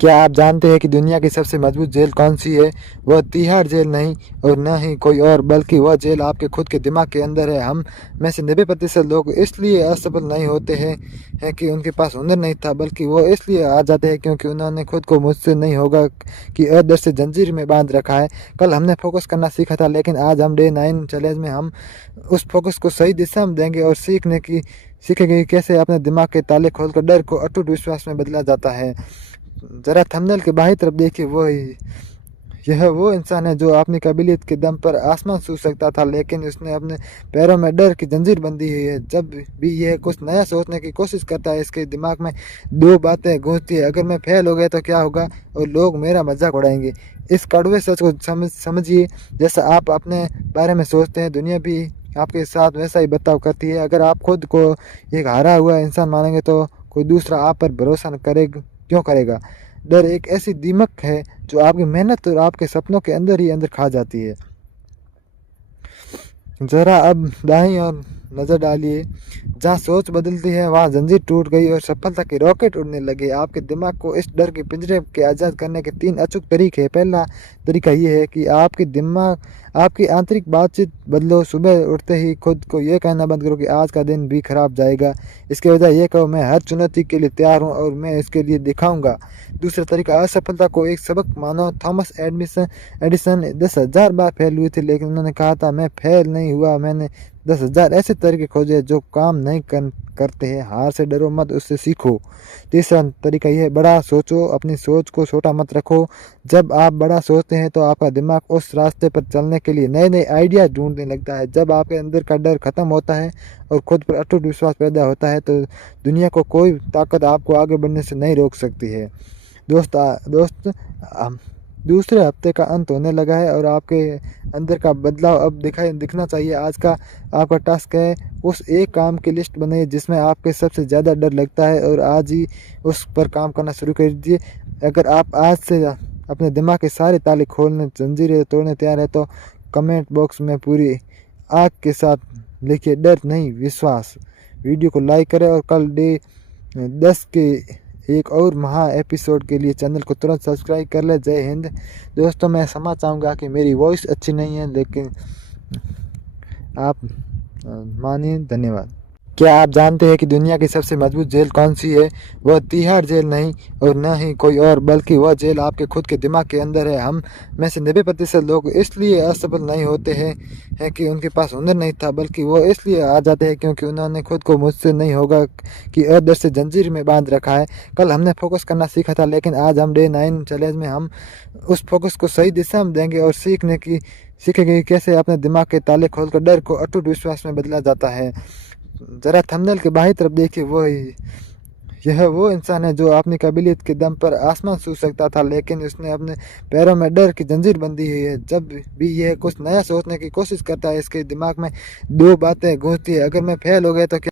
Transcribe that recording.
क्या आप जानते हैं कि दुनिया की सबसे मजबूत जेल कौन सी है? वह तिहाड़ जेल नहीं और न ही कोई और, बल्कि वह जेल आपके खुद के दिमाग के अंदर है। हम में से 90% लोग इसलिए असफल नहीं होते हैं कि उनके पास हुनर नहीं था, बल्कि वो इसलिए आ जाते हैं क्योंकि उन्होंने खुद को मुझसे नहीं होगा कि अदर से जंजीर में बांध रखा है। कल हमने फोकस करना सीखा था, लेकिन आज हम डे 9 चैलेंज में हम उस फोकस को सही दिशा में देंगे और सीखेंगे कि कैसे अपने दिमाग के ताले खोलकर डर को अटूट विश्वास में बदला जाता है। जरा थंबनेल के बाईं तरफ देखिए, यह वो इंसान है जो अपनी काबिलियत के दम पर आसमान छू सकता था, लेकिन उसने अपने पैरों में डर की जंजीर बंधी हुई है। जब भी यह कुछ नया सोचने की कोशिश करता है, इसके दिमाग में दो बातें गूंजती है: अगर मैं फेल हो गया तो क्या होगा, और लोग मेरा मजाक उड़ाएंगे। इस कड़वे सच को समझिए। जैसा आप अपने बारे में सोचते हैं, दुनिया भी आपके साथ वैसा ही बर्ताव करती है। अगर आप खुद को एक हारा हुआ इंसान मानेंगे तो कोई दूसरा आप पर भरोसा न करेगा क्यों करेगा। डर एक ऐसी दीमक है जो आपकी मेहनत और आपके सपनों के अंदर ही अंदर खा जाती है। जरा अब दाईं ओर नजर डालिए। जहाँ सोच बदलती है वहाँ जंजीर टूट गई और सफलता के रॉकेट उड़ने लगे। आपके दिमाग को इस डर के पिंजरे के आज़ाद करने के 3 अचूक तरीके हैं। पहला तरीका ये है कि आपकी आंतरिक बातचीत बदलो। सुबह उठते ही खुद को ये कहना बंद करो कि आज का दिन भी खराब जाएगा। इसके बजाय ये कहो, मैं हर चुनौती के लिए तैयार हूँ और मैं इसके लिए दिखाऊंगा। दूसरा तरीका, असफलता को एक सबक मानो। थॉमस एडिसन 10,000 बार फेल हुए थे, लेकिन उन्होंने कहा था, मैं फेल नहीं हुआ, मैंने 10,000 ऐसे तरीके खोजे जो काम नहीं करते हैं। हार से डरो मत, उससे सीखो। तीसरा तरीका यह है, बड़ा सोचो, अपनी सोच को छोटा मत रखो। जब आप बड़ा सोचते हैं तो आपका दिमाग उस रास्ते पर चलने के लिए नए नए आइडिया ढूंढने लगता है। जब आपके अंदर का डर खत्म होता है और खुद पर अटूट विश्वास पैदा होता है तो दुनिया को कोई ताकत आपको आगे बढ़ने से नहीं रोक सकती है। दोस्त, दूसरे हफ्ते का अंत होने लगा है और आपके अंदर का बदलाव अब दिखना चाहिए। आज का आपका टास्क है, उस एक काम की लिस्ट बनाइए जिसमें आपके सबसे ज़्यादा डर लगता है और आज ही उस पर काम करना शुरू कर दीजिए। अगर आप आज से अपने दिमाग के सारे ताले खोलने, जंजीरें तोड़ने तैयार है तो कमेंट बॉक्स में पूरी आग के साथ लिखिए, डर नहीं विश्वास। वीडियो को लाइक करें और कल डे 10 के एक और महा एपिसोड के लिए चैनल को तुरंत सब्सक्राइब कर ले। जय हिंद। दोस्तों, मैं क्षमा चाहूँगा कि मेरी वॉइस अच्छी नहीं है, लेकिन आप मानिए। धन्यवाद। क्या आप जानते हैं कि दुनिया की सबसे मजबूत जेल कौन सी है? वह तिहाड़ जेल नहीं और न ही कोई और, बल्कि वह जेल आपके खुद के दिमाग के अंदर है। हम में से 90% लोग इसलिए असफल नहीं होते हैं कि उनके पास हुनर नहीं था, बल्कि वो इसलिए आ जाते हैं क्योंकि उन्होंने खुद को मुझसे नहीं होगा कि अदर से जंजीर में बांध रखा है। कल हमने फोकस करना सीखा था, लेकिन आज हम डे 9 चैलेंज में हम उस फोकस को सही दिशा में देंगे और सीखेंगे कि कैसे अपने दिमाग के ताले खोलकर डर को अटूट विश्वास में बदला जाता है। जरा थंबनेल के बाईं तरफ देखिए, यह वो इंसान है जो अपनी काबिलियत के दम पर आसमान छू सकता था, लेकिन उसने अपने पैरों में डर की जंजीर बंधी हुई है। जब भी यह कुछ नया सोचने की कोशिश करता है, इसके दिमाग में दो बातें गूंजती है: अगर मैं फेल हो गया तो क्या